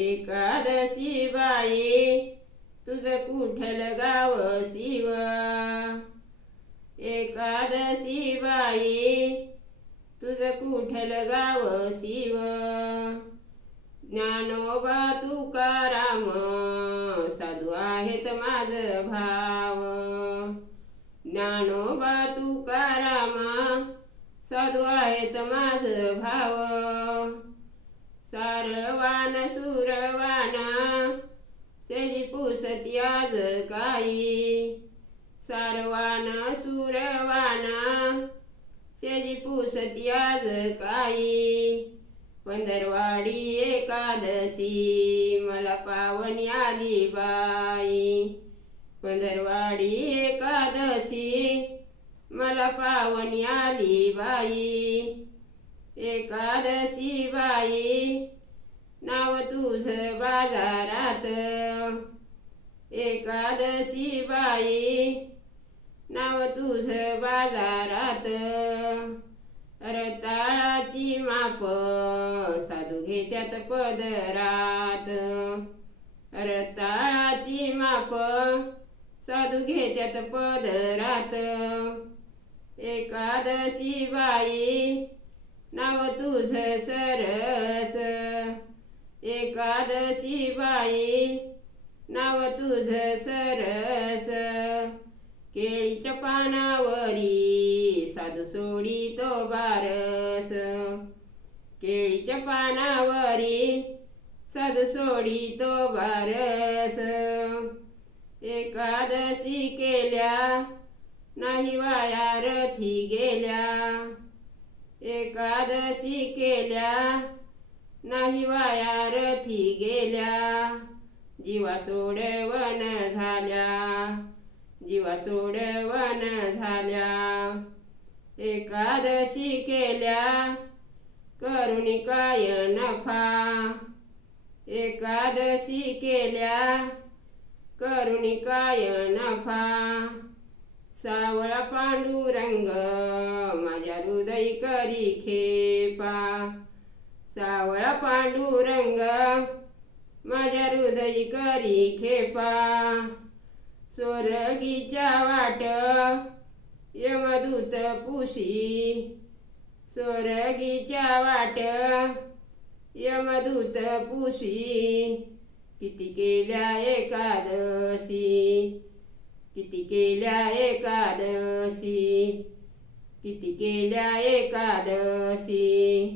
एकादशी बाई तुझं कुठल गाव शिव. एकादशी बाई तुझं कुठल गाव शिव. ज्ञानोबा तुकाराम साधू आहेत माझ भाव. ज्ञानोबा तुकाराम साधू आहेत माझ भाव. सारवान सुरवान त्याची पुसती आज काही. सारवान सुरवान त्याची पुसती आज काही. पंधरवाडी एकादशी मला पावनी आली बाई. पंधरवाडी एकादशी मला पावनी आली बाई. एकादशी बाई नाव तुझं बाजारात. एकादशी बाई नाव तुझं बाजारात. रताळाची माप साधू घेत्यात पदरात. रताळाची माप साधू घेत्यात पदरात. एकादशी बाई नाव तुझं सरस. एकादशी बाई नाव तुझं सरस. केळीच्या पानावरी साधू सोडितो बारस. केळीच्या पानावरी साधू सोडितो बारस. एकादशी केल्या नाही वाया रथी गेल्या. एकादशी केल्या नाही वाया रथी गेल्या. जीवा सोडवण झाल्या. जीवा सोडवण झाल्या. एकादशी केल्या करुणी काय नफा. एकादशी केल्या करुणी काय नफा. सावळा पांडुरंग माझ्या हृदय करी खेपा. सावळा पांडुरंग माझ्या हृदय करी खेपा. स्वर्गीच्या वाट यमदूत पुशी. स्वर्गीच्या वाट यमदूत पुशी. किती केल्या एकादशी. किती केल्या एकादशी. किती केल्या एकादशी.